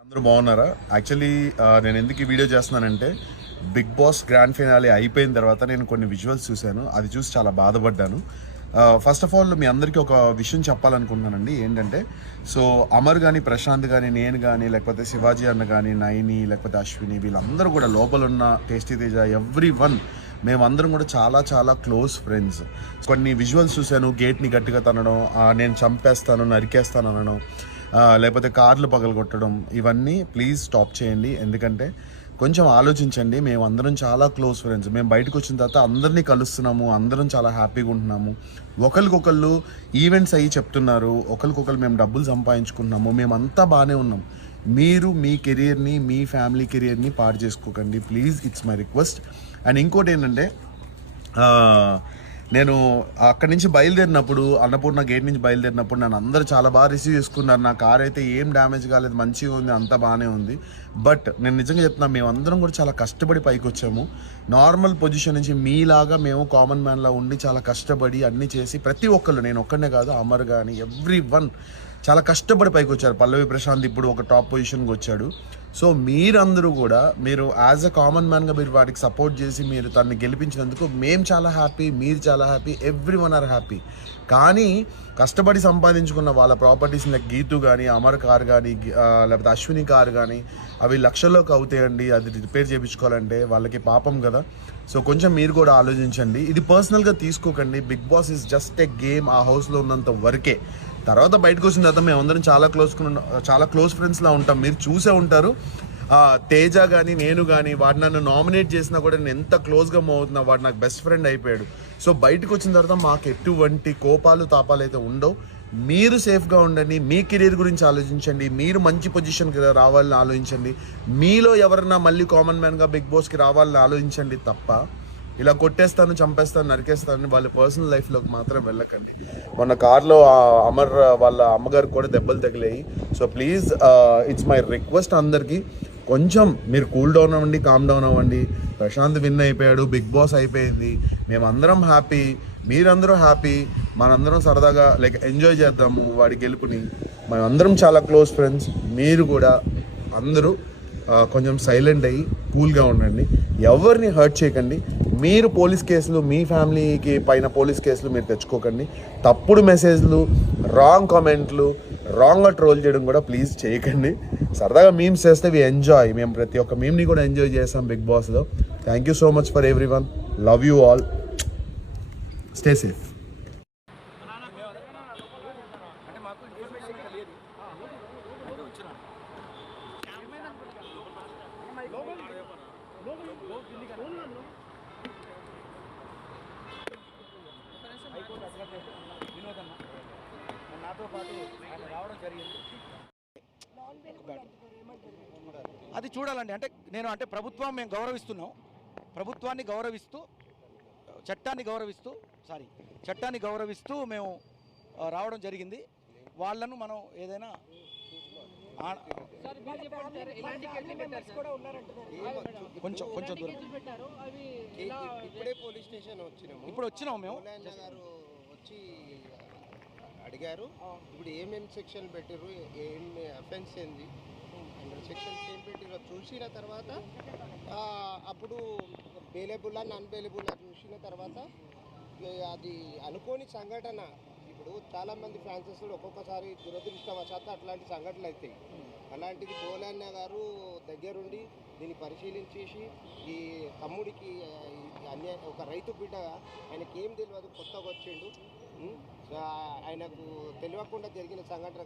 అందరూ బాగున్నారా? యాక్చువల్లీ నేను ఎందుకు ఈ వీడియో చేస్తున్నానంటే బిగ్ బాస్ గ్రాండ్ ఫినాలే అయిపోయిన తర్వాత నేను కొన్ని విజువల్స్ చూశాను. అది చూసి చాలా బాధపడ్డాను. ఫస్ట్ ఆఫ్ ఆల్ మీ అందరికీ ఒక విషయం చెప్పాలనుకుంటున్నానండి. ఏంటంటే సో అమర్ కానీ, ప్రశాంత్ కానీ, నేను కానీ, లేకపోతే శివాజీ అన్న కానీ, నైని, లేకపోతే అశ్విని, వీళ్ళందరూ కూడా లోపల ఉన్న టేస్టీ తేజ, ఎవ్రీ వన్ మేమందరం కూడా చాలా చాలా క్లోజ్ ఫ్రెండ్స్. కొన్ని విజువల్స్ చూశాను. గేట్ని గట్టిగా తనడం, నేను చంపేస్తాను, నరికేస్తాను అనడం, లేకపోతే కార్లు పగలగొట్టడం, ఇవన్నీ ప్లీజ్ స్టాప్ చేయండి. ఎందుకంటే కొంచెం ఆలోచించండి. మేము అందరం చాలా క్లోజ్ ఫ్రెండ్స్. మేము బయటకు వచ్చిన తర్వాత అందరినీ కలుస్తున్నాము, అందరం చాలా హ్యాపీగా ఉంటున్నాము. ఒకరికొకళ్ళు ఈవెంట్స్ అయ్యి చెప్తున్నారు, ఒకరికొకరు మేము డబ్బులు సంపాదించుకుంటున్నాము, మేమంతా బాగానే ఉన్నాం. మీరు మీ కెరియర్ని, మీ ఫ్యామిలీ కెరియర్ని పాడు చేసుకోకండి please, it's my request. And ఇంకోటి ఏంటంటే నేను అక్కడి నుంచి బయలుదేరినప్పుడు, అన్నపూర్ణ గేట్ నుంచి బయలుదేరినప్పుడు నన్ను అందరూ చాలా బాగా రిసీవ్ చేసుకున్నారు. నా కార్ అయితే ఏం డ్యామేజ్ కాలేదు, మంచిగా ఉంది, అంతా బాగానే ఉంది. బట్ నేను నిజంగా చెప్తున్నాను, మేమందరం కూడా చాలా కష్టపడి పైకి వచ్చాము. నార్మల్ పొజిషన్ నుంచి మీలాగా మేము కామన్ మ్యాన్లా ఉండి చాలా కష్టపడి అన్నీ చేసి, ప్రతి ఒక్కళ్ళు, నేను ఒక్కడనే కాదు, అమర్ కానీ ఎవ్రీ వన్ చాలా కష్టపడి పైకి వచ్చారు. పల్లవి ప్రశాంత్ ఇప్పుడు ఒక టాప్ పొజిషన్కి వచ్చాడు. సో మీరందరూ కూడా మీరు యాజ్ అ కామన్ మ్యాన్గా మీరు వాటికి సపోర్ట్ చేసి మీరు తనని గెలిపించినందుకు మేము చాలా హ్యాపీ, మీరు చాలా happy, every one or happy. కానీ కష్టపడి సంపాదించుకున్న వాళ్ళ ప్రాపర్టీస్ లైక్ గీతు కానీ, అమర్ కార్ కానీ, లేకపోతే అశ్విని కార్ కానీ, అవి లక్షల్లోకి అవుతాయండి. అది రిపేర్ చేయించుకోవాలంటే వాళ్ళకి పాపం కదా. సో కొంచెం మీరు కూడా ఆలోచించండి. ఇది పర్సనల్గా తీసుకోకండి. Bigg Boss is just a game. ఆ హౌస్లో ఉన్నంత వరకే. తర్వాత బయటకు వచ్చిన తర్వాత మేమందరం చాలా క్లోజ్ ఫ్రెండ్స్లా ఉంటాం. మీరు చూసే ఉంటారు. తేజ కానీ, నేను కానీ, వాడు నన్ను నామినేట్ చేసినా కూడా నేను ఎంత క్లోజ్గా మూవ్ అవుతున్నా, వాడు నాకు బెస్ట్ ఫ్రెండ్ అయిపోయాడు. సో బయటకు వచ్చిన తర్వాత మాకు ఎటువంటి కోపాలు తాపాలు అయితే ఉండవు. మీరు సేఫ్గా ఉండండి, మీ కెరీర్ గురించి ఆలోచించండి, మీరు మంచి పొజిషన్కి రావాలని ఆలోచించండి, మీలో ఎవరన్నా మళ్ళీ కామన్ మ్యాన్గా బిగ్ బాస్కి రావాలని ఆలోచించండి తప్ప ఇలా కొట్టేస్తాను, చంపేస్తాను, నరికేస్తాను వాళ్ళ పర్సనల్ లైఫ్లోకి మాత్రం వెళ్ళకండి. మొన్న కార్లో అమర్ వాళ్ళ అమ్మగారికి కూడా దెబ్బలు తగిలాయి. So please it's my request అందరికీ, కొంచెం మీరు కూల్ డౌన్ అవ్వండి, కామ్ డౌన్ అవ్వండి. ప్రశాంత్ విన్ అయిపోయాడు, బిగ్ బాస్ అయిపోయింది, మేమందరం హ్యాపీ, మీరందరూ హ్యాపీ, మనందరం సరదాగా లైక్ ఎంజాయ్ చేద్దాము వాడి గెలుపుని. మేమందరం చాలా క్లోజ్ ఫ్రెండ్స్. మీరు కూడా అందరూ కొంచెం సైలెంట్ అయ్యి కూల్గా ఉండండి, ఎవరిని హర్ట్ చేయకండి. మీరు పోలీస్ కేసులు, మీ ఫ్యామిలీకి పైన పోలీస్ కేసులు మీరు తెచ్చుకోకండి. తప్పుడు మెసేజ్లు, రాంగ్ కామెంట్లు, రాంగ్గా ట్రోల్ చేయడం కూడా ప్లీజ్ చేయకండి. సరదాగా మీమ్స్ చేస్తే వి ఎంజాయ్. మేము ప్రతి ఒక్క మీమ్ని కూడా ఎంజాయ్ చేస్తాం బిగ్ బాస్లో. Thank you so much for every one. Love you all. Stay safe. అది చూడాలండి. అంటే నేను అంటే ప్రభుత్వం మేము గౌరవిస్తున్నాం, ప్రభుత్వాన్ని గౌరవిస్తూ చట్టాన్ని గౌరవిస్తూ మేము రావడం జరిగింది. వాళ్ళను మనం ఏదైనా కొంచెం దూరం ఇప్పుడు వచ్చినాము మేము వచ్చి అడిగారు. ఇప్పుడు ఏమేమి సెక్షన్ పెట్టారు, ఏమి అఫెన్స్ ఏంది, సెక్షన్స్ ఏం పెట్టిరో చూసిన తర్వాత అప్పుడు బెయిలబుల్లా నాన్ బెయిలబుల్లా చూసిన తర్వాత అది అనుకోని సంఘటన. ఇప్పుడు చాలామంది ఫ్యాన్సెస్ ఒక్కొక్కసారి దురదృష్టవశాత్తు అట్లాంటి సంఘటనలు అవుతాయి. అలాంటిది బోలన్న గారు దగ్గరుండి దీన్ని పరిశీలించేసి ఈ తమ్ముడికి ఒక రైతు బిడ్డగా ఆయనకి ఏం తెలియదు, కొత్తగా వచ్చిండు, ఆయనకు తెలియకుండా జరిగిన సంఘటన